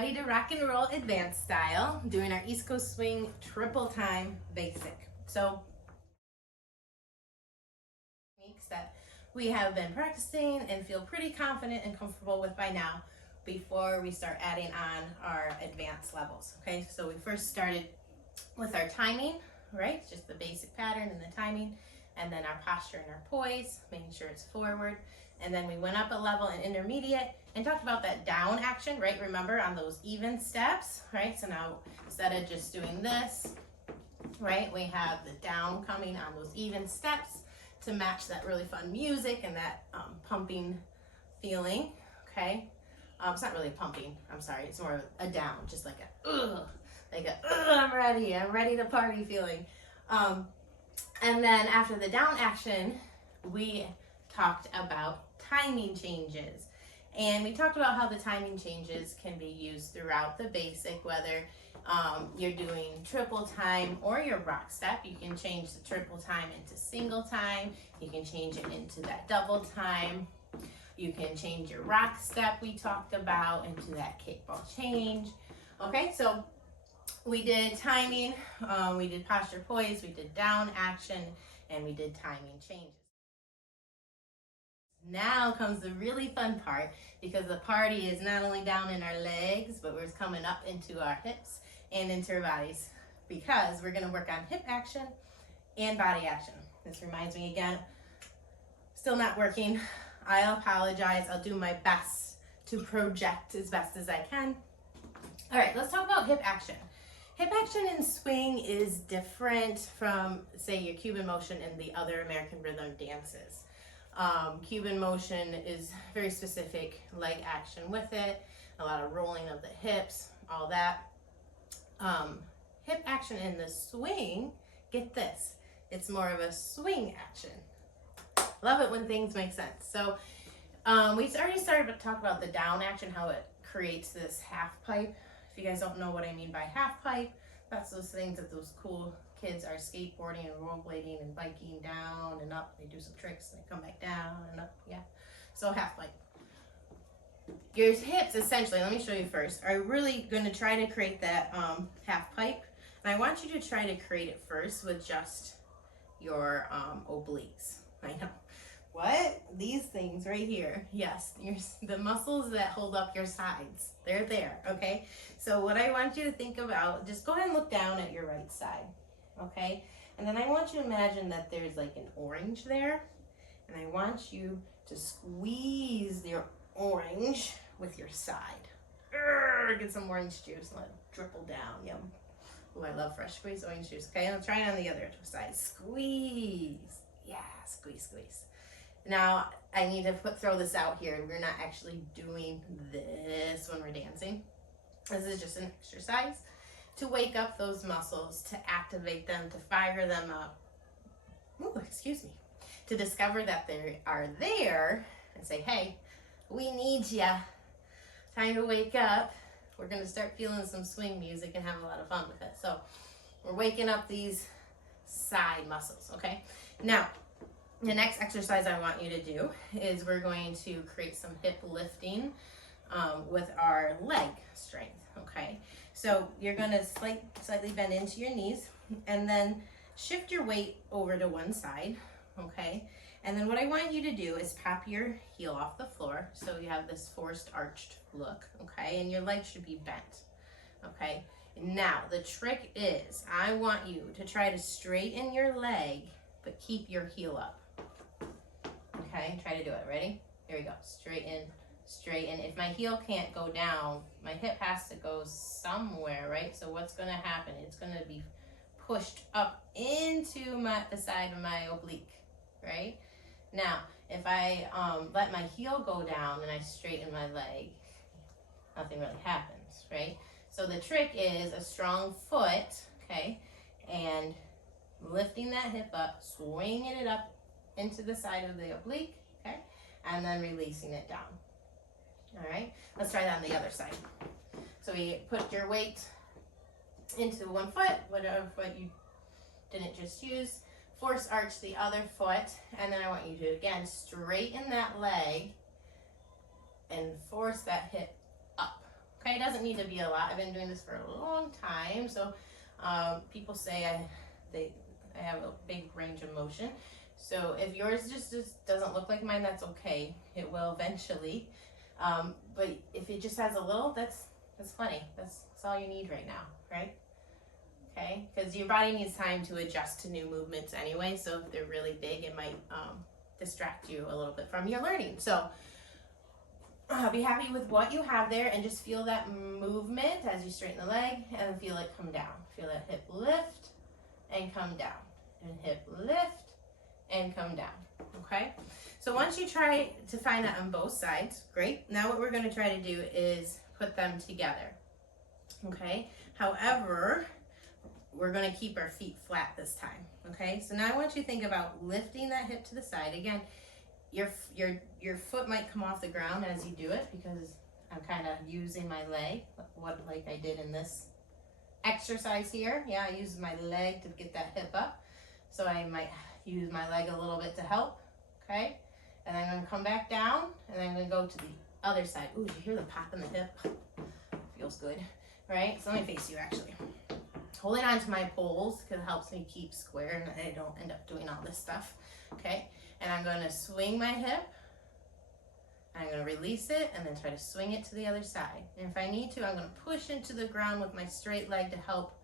ready to rock and roll advanced style, doing our East Coast swing triple time basic. So techniques that we have been practicing and feel pretty confident and comfortable with by now before we start adding on our advanced levels. Okay, so we first started with our timing, right? Just the basic pattern and the timing, and then our posture and our poise, making sure it's forward. And then we went up a level in intermediate and talked about that down action, right? Remember on those even steps, right? So now instead of just doing this, right, we have the down coming on those even steps to match that really fun music and that pumping feeling, okay? It's not really pumping, I'm sorry, it's more a down, just like I'm ready to party feeling. And then after the down action, we talked about timing changes. And we talked about how the timing changes can be used throughout the basic, whether you're doing triple time or your rock step. You can change the triple time into single time. You can change it into that double time. You can change your rock step we talked about into that kickball change. Okay, so we did timing, we did posture poise, we did down action, and we did timing changes. Now comes the really fun part, because the party is not only down in our legs, but we're coming up into our hips and into our bodies, because we're going to work on hip action and body action. This reminds me again, still not working. I apologize. I'll do my best to project as best as I can. All right, let's talk about hip action. Hip action in swing is different from, say, your Cuban motion and the other American rhythm dances. Cuban motion is very specific, leg action with it, a lot of rolling of the hips, all that. Hip action in the swing, get this, it's more of a swing action. Love it when things make sense. So we already started to talk about the down action, how it creates this half pipe. If you guys don't know what I mean by half pipe, that's those things that those cool kids are skateboarding and rollerblading and biking down and up. They do some tricks and they come back down and up. Yeah. So half pipe. Your hips, essentially, let me show you first, are really going to try to create that half pipe. And I want you to try to create it first with just your obliques. I know. What? These things right here. Yes, the muscles that hold up your sides. They're there, okay? So what I want you to think about, just go ahead and look down at your right side, okay? And then I want you to imagine that there's like an orange there. And I want you to squeeze your orange with your side. Get some orange juice and let it dribble down. Yum. Oh, I love fresh squeezed orange juice. Okay, I'll try it on the other side. Squeeze. Yeah, squeeze, squeeze. Now, I need to throw this out here. We're not actually doing this when we're dancing. This is just an exercise to wake up those muscles, to activate them, to fire them up. Ooh, excuse me. To discover that they are there and say, hey, we need ya. Time to wake up. We're going to start feeling some swing music and have a lot of fun with it. So we're waking up these side muscles, okay? Now, the next exercise I want you to do is we're going to create some hip lifting with our leg strength, okay? So you're going to slightly bend into your knees and then shift your weight over to one side, okay? And then what I want you to do is pop your heel off the floor so you have this forced arched look, okay? And your leg should be bent, okay? Now, the trick is I want you to try to straighten your leg but keep your heel up. Okay, try to do it. Ready? Here we go. Straighten, straighten. If my heel can't go down, my hip has to go somewhere, right? So what's going to happen? It's going to be pushed up into the side of my oblique, right? Now, if I let my heel go down and I straighten my leg, nothing really happens, right? So the trick is a strong foot, okay, and lifting that hip up, swinging it up into the side of the oblique, okay, and then releasing it down. All right, let's try that on the other side. So we put your weight into one foot, whatever foot you didn't just use, force arch the other foot, and then I want you to, again, straighten that leg and force that hip up, Okay, it doesn't need to be a lot. I've been doing this for a long time, so people say I have a big range of motion. So if yours just doesn't look like mine, that's okay. It will eventually. But if it just has a little, that's plenty. That's all you need right now, right? Okay, because your body needs time to adjust to new movements anyway. So if they're really big, it might distract you a little bit from your learning. So be happy with what you have there and just feel that movement as you straighten the leg and feel it come down. Feel that hip lift and come down, and hip lift and come down. Okay, so once you try to find that on both sides, great. Now what we're going to try to do is put them together. Okay, however, we're going to keep our feet flat this time. Okay, so now I want you to think about lifting that hip to the side. Again, your foot might come off the ground as you do it because I'm kind of using my leg, like I did in this exercise here. Yeah, I use my leg to get that hip up. So I might use my leg a little bit to help. Okay, and I'm going to come back down, and I'm going to go to the other side. Ooh, you hear the pop in the hip? Feels good, right? So let me face you actually. Holding on to my poles because it helps me keep square and I don't end up doing all this stuff. Okay, and I'm going to swing my hip. I'm going to release it and then try to swing it to the other side. And if I need to, I'm going to push into the ground with my straight leg to help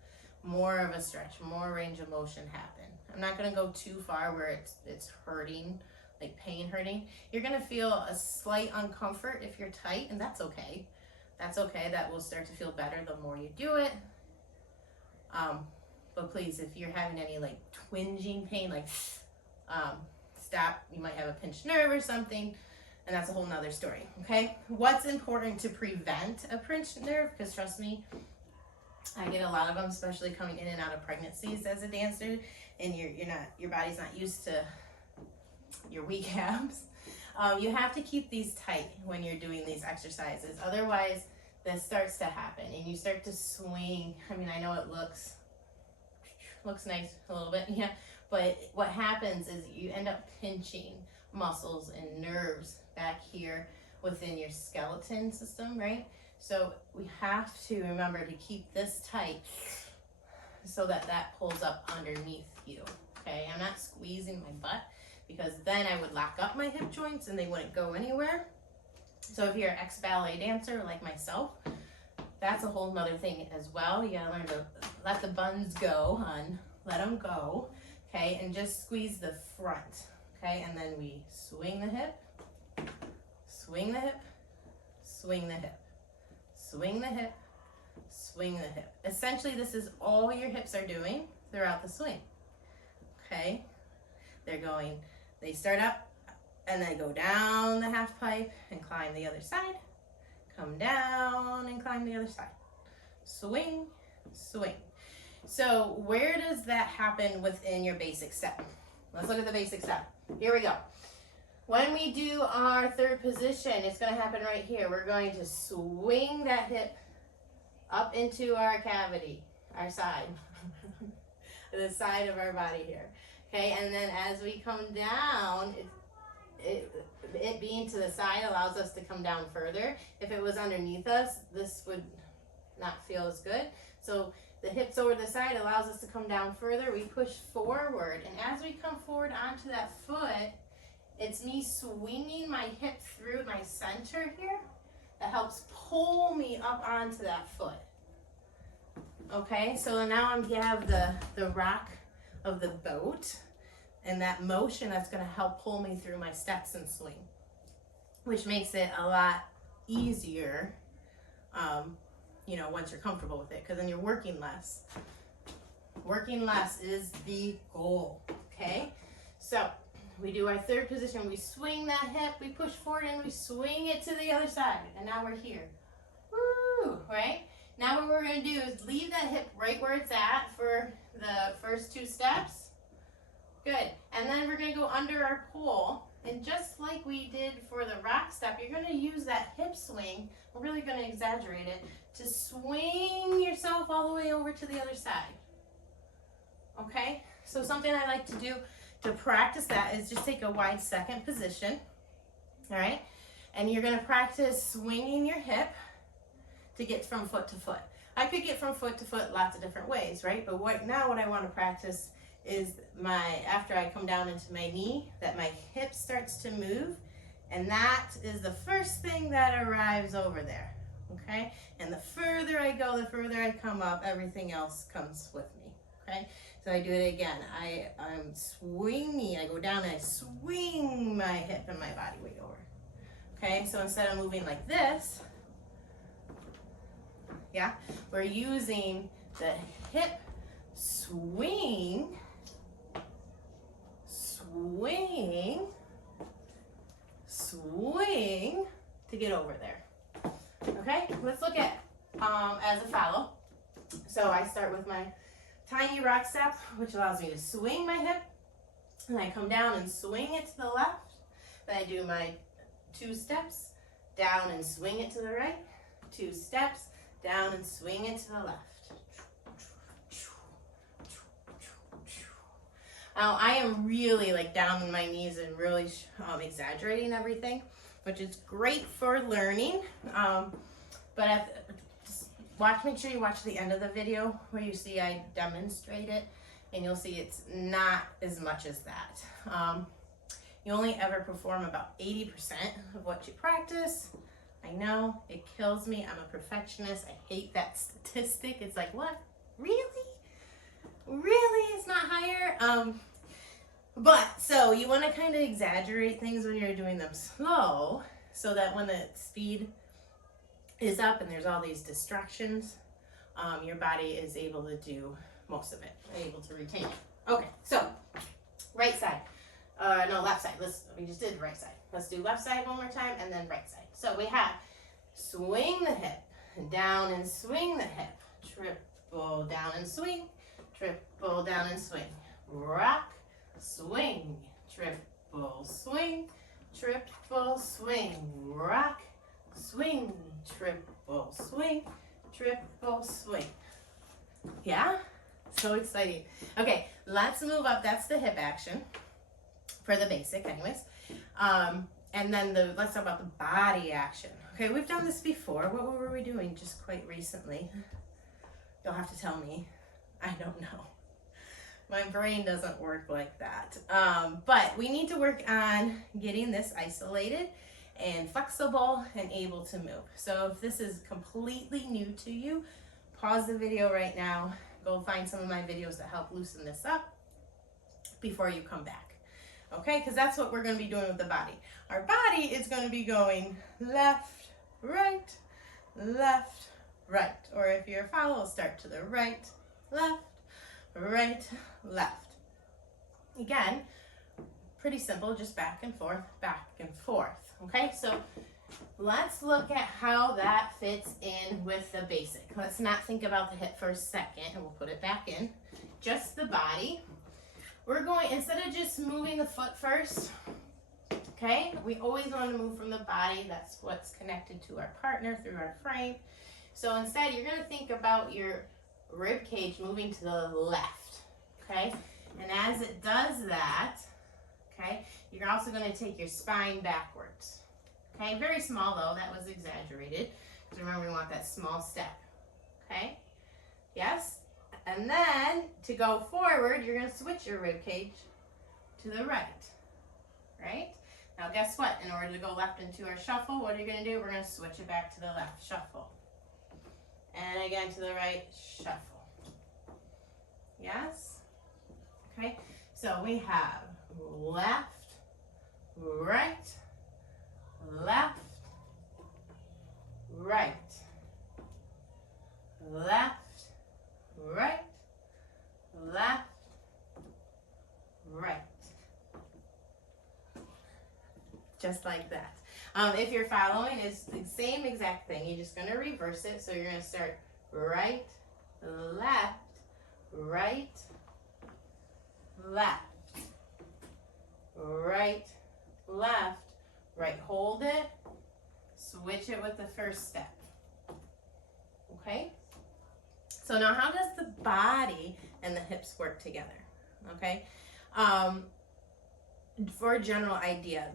more of a stretch, more range of motion happen. I'm not going to go too far where it's hurting, like pain hurting. You're going to feel a slight uncomfort if you're tight, and that's okay. That's okay. That will start to feel better the more you do it. But please, if you're having any like twinging pain, like stop. You might have a pinched nerve or something, and that's a whole nother story. Okay, what's important to prevent a pinched nerve? Because trust me, I get a lot of them, especially coming in and out of pregnancies as a dancer, and your body's not used to your weak abs. You have to keep these tight when you're doing these exercises. Otherwise, this starts to happen, and you start to swing. I mean, I know it looks nice a little bit, yeah, but what happens is you end up pinching muscles and nerves back here within your skeleton system, right? So we have to remember to keep this tight so that pulls up underneath you, okay? I'm not squeezing my butt because then I would lock up my hip joints and they wouldn't go anywhere. So if you're an ex-ballet dancer like myself, that's a whole nother thing as well. You gotta learn to let the buns go, hun. Let them go, okay? And just squeeze the front, okay? And then we swing the hip, swing the hip, swing the hip, swing the hip, swing the hip. Essentially, this is all your hips are doing throughout the swing, okay? They start up and then go down the half pipe and climb the other side, come down and climb the other side. Swing, swing. So where does that happen within your basic step? Let's look at the basic step. Here we go. When we do our third position, it's going to happen right here. We're going to swing that hip up into our cavity, our side, the side of our body here. Okay, and then as we come down, it being to the side allows us to come down further. If it was underneath us, this would not feel as good. So the hips over the side allows us to come down further. We push forward, and as we come forward onto that foot, it's me swinging my hip through my center here that helps pull me up onto that foot. Okay, so now I have the rock of the boat and that motion that's going to help pull me through my steps and swing, which makes it a lot easier, once you're comfortable with it, because then you're working less. Working less is the goal, okay? So we do our third position. We swing that hip, we push forward, and we swing it to the other side. And now we're here. Woo, right? Now what we're going to do is leave that hip right where it's at for the first two steps. Good. And then we're going to go under our pole. And just like we did for the rock step, you're going to use that hip swing. We're really going to exaggerate it to swing yourself all the way over to the other side. Okay? So something I like to do to practice that is just take a wide second position. All right? And you're going to practice swinging your hip to get from foot to foot. I could get from foot to foot lots of different ways, right? But what I want to practice is after I come down into my knee, that my hip starts to move, and that is the first thing that arrives over there, okay? And the further I go, the further I come up, everything else comes with me, okay? So I do it again. I'm swinging, I go down and I swing my hip and my body weight over, okay? So instead of moving like this, yeah, we're using the hip swing, swing to get over there. Okay, let's look at as a follow. So I start with my tiny rock step, which allows me to swing my hip, and I come down and swing it to the left. Then I do my 2 steps, down and swing it to the right, 2 steps, down and swing it to the left. Now, I am really like down on my knees and really exaggerating everything, which is great for learning. But just make sure you watch the end of the video where you see I demonstrate it, and you'll see it's not as much as that. You only ever perform about 80% of what you practice. I know, it kills me. I'm a perfectionist. I hate that statistic. It's like, what? Really? Really? It's not higher? But so you want to kind of exaggerate things when you're doing them slow, so that when the speed is up and there's all these distractions, your body is able to do most of it, able to retain it. Okay, so right side. No, left side. We just did right side. Let's do left side one more time and then right side. So we have swing the hip, down and swing the hip, triple down and swing, triple down and swing, rock, swing, triple swing, triple swing, rock, swing, triple swing, triple swing. Yeah? So exciting. Okay, let's move up. That's the hip action for the basic anyways. And then let's talk about the body action. Okay, we've done this before. What were we doing just quite recently? You'll have to tell me. I don't know. My brain doesn't work like that. But we need to work on getting this isolated and flexible and able to move. So if this is completely new to you, pause the video right now. Go find some of my videos that help loosen this up before you come back. Okay, because that's what we're going to be doing with the body. Our body is going to be going left, right, left, right. Or if you're a follow, start to the right, left, right, left. Again, pretty simple, just back and forth, back and forth. Okay, so let's look at how that fits in with the basic. Let's not think about the hip for a second, and we'll put it back in. Just the body. We're going, instead of just moving the foot first, okay, we always want to move from the body. That's what's connected to our partner through our frame. So instead, you're going to think about your rib cage moving to the left, okay? And as it does that, okay, you're also going to take your spine backwards, okay? Very small though, that was exaggerated, because remember we want that small step, okay? Yes? And then to go forward, you're going to switch your rib cage to the right, right? Now guess what? In order to go left into our shuffle, what are you going to do? We're going to switch it back to the left, shuffle. And again to the right, shuffle. Yes? Okay, so we have left, right, left, right, left, right, left, right. Just like that. If you're following, it's the same exact thing. You're just going to reverse it. So you're going to start right, left, right, left, right, left, right. Hold it. Switch it with the first step. Okay? So now how does the body and the hips work together? Okay? for a general idea,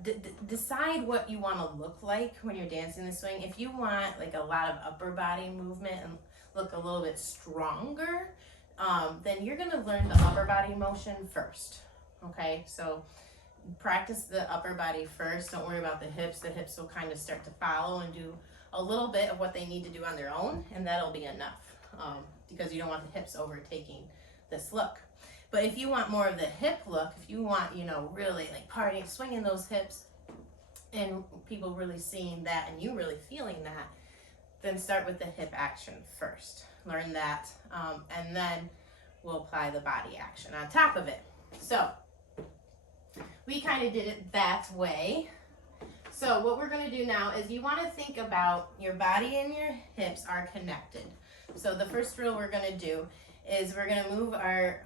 decide what you want to look like when you're dancing the swing. If you want like a lot of upper body movement and look a little bit stronger, then you're going to learn the upper body motion first. Okay, so practice the upper body first. Don't worry about the hips. The hips will kind of start to follow and do a little bit of what they need to do on their own, and that'll be enough, because you don't want the hips overtaking this look. But if you want more of the hip look, if you want, you know, really like partying, swinging those hips, and people really seeing that and you really feeling that, then start with the hip action first. Learn that, and then we'll apply the body action on top of it. So we kind of did it that way. So what we're going to do now is you want to think about your body and your hips are connected. So the first drill we're going to do is we're going to move our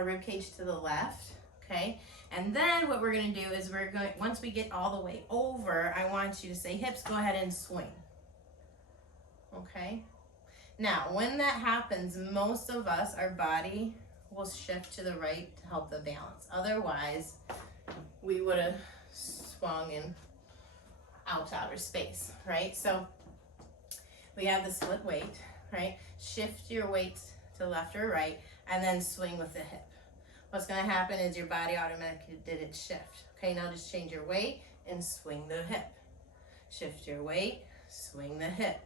rib cage to the left, okay? And then what we're going to do is once we get all the way over, I want you to say, hips, go ahead and swing. Okay? Now, when that happens, most of us, our body will shift to the right to help the balance. Otherwise, we would have swung in outer space, right? So we have the split weight, right? Shift your weight to left or right, and then swing with the hip. What's going to happen is your body automatically did its shift. Okay, now just change your weight and swing the hip. Shift your weight, swing the hip.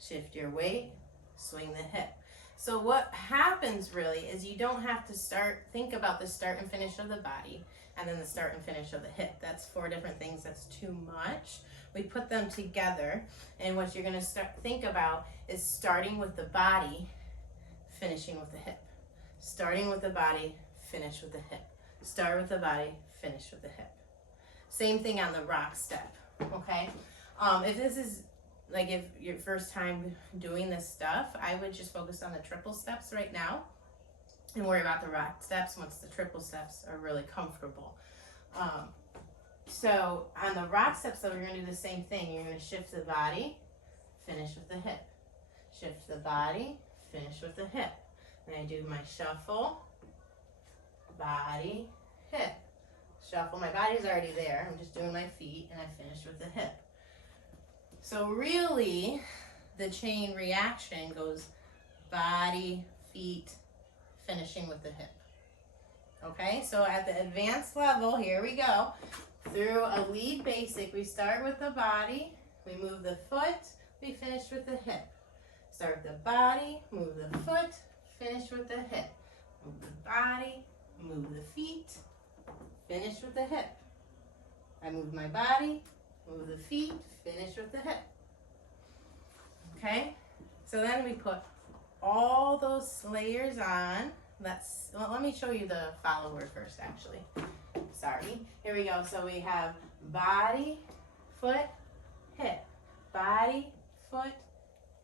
Shift your weight, swing the hip. So what happens really is you don't have to think about the start and finish of the body and then the start and finish of the hip. That's 4 different things. That's too much. We put them together, and what you're going to think about is starting with the body, finishing with the hip. Starting with the body, finish with the hip. Start with the body, finish with the hip. Same thing on the rock step, okay? If this is like if your first time doing this stuff, I would just focus on the triple steps right now and worry about the rock steps once the triple steps are really comfortable. So on the rock steps, though, we're going to do the same thing. You're going to shift the body, finish with the hip. Shift the body, finish with the hip. Then I do my shuffle, body, hip. Shuffle, my body's already there. I'm just doing my feet, and I finish with the hip. So really, the chain reaction goes body, feet, finishing with the hip. Okay, so at the advanced level, here we go. Through a lead basic, we start with the body, we move the foot, we finish with the hip. Start with the body, move the foot, finish with the hip. Move the body, move the feet, finish with the hip. I move my body, move the feet, finish with the hip. Okay, so then we put all those layers on. Let me show you the follower first, actually. Sorry. Here we go. So we have body, foot, hip. Body, foot,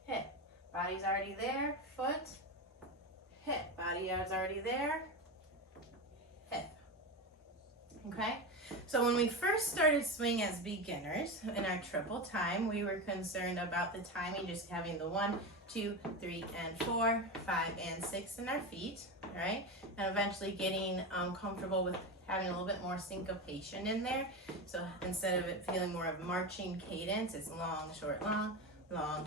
hip. Body's already there. Foot, hip. Body is already there. Hip. Okay? So when we first started swing as beginners in our triple time, we were concerned about the timing, just having the 1, 2, 3, and 4, 5, and 6 in our feet, right? And eventually getting comfortable with having a little bit more syncopation in there. So instead of it feeling more of marching cadence, it's long, short, long,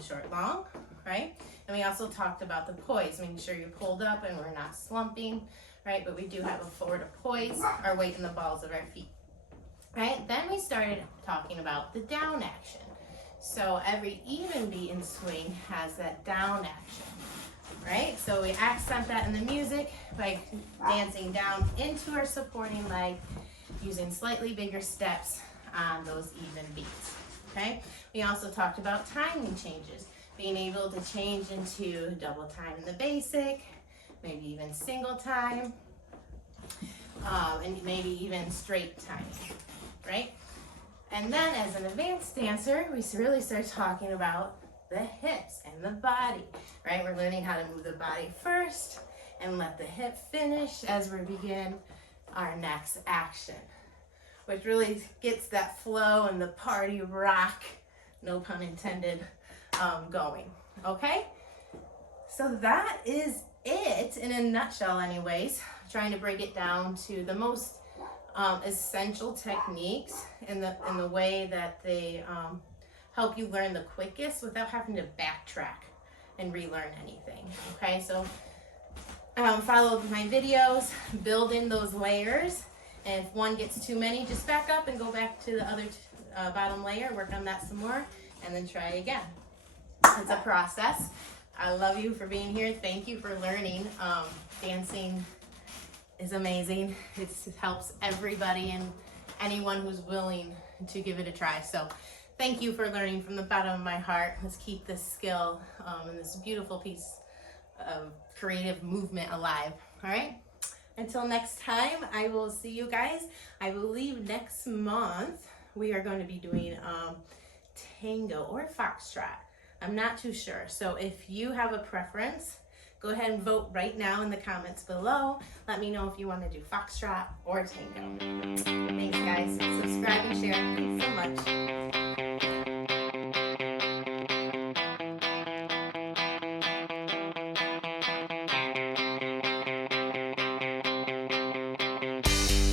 short, long, right? And we also talked about the poise, making sure you're pulled up and we're not slumping, right? But we do have a forward poise, our weight in the balls of our feet. Right? Then we started talking about the down action. So every even beat in swing has that down action, right? So we accent that in the music by dancing down into our supporting leg, using slightly bigger steps on those even beats, okay? We also talked about timing changes, being able to change into double time in the basic, maybe even single time, and maybe even straight time. Right? And then as an advanced dancer, we really start talking about the hips and the body, right? We're learning how to move the body first and let the hip finish as we begin our next action, which really gets that flow and the party rock, no pun intended, going, okay? So that is it in a nutshell anyways, trying to break it down to the most essential techniques in the way that they help you learn the quickest without having to backtrack and relearn anything. Okay, so follow my videos, build in those layers, and if one gets too many, just back up and go back to the other bottom layer, work on that some more, and then try again. It's a process. I love you for being here. Thank you for learning. Dancing is amazing. It helps everybody and anyone who's willing to give it a try. So thank you for learning from the bottom of my heart. Let's keep this skill and this beautiful piece of creative movement alive. All right? Until next time, I will see you guys. I believe next month we are going to be doing tango or foxtrot. I'm not too sure. So if you have a preference, go ahead and vote right now in the comments below. Let me know if you want to do foxtrot or tango. Thanks, guys. Subscribe and share. Thanks so much.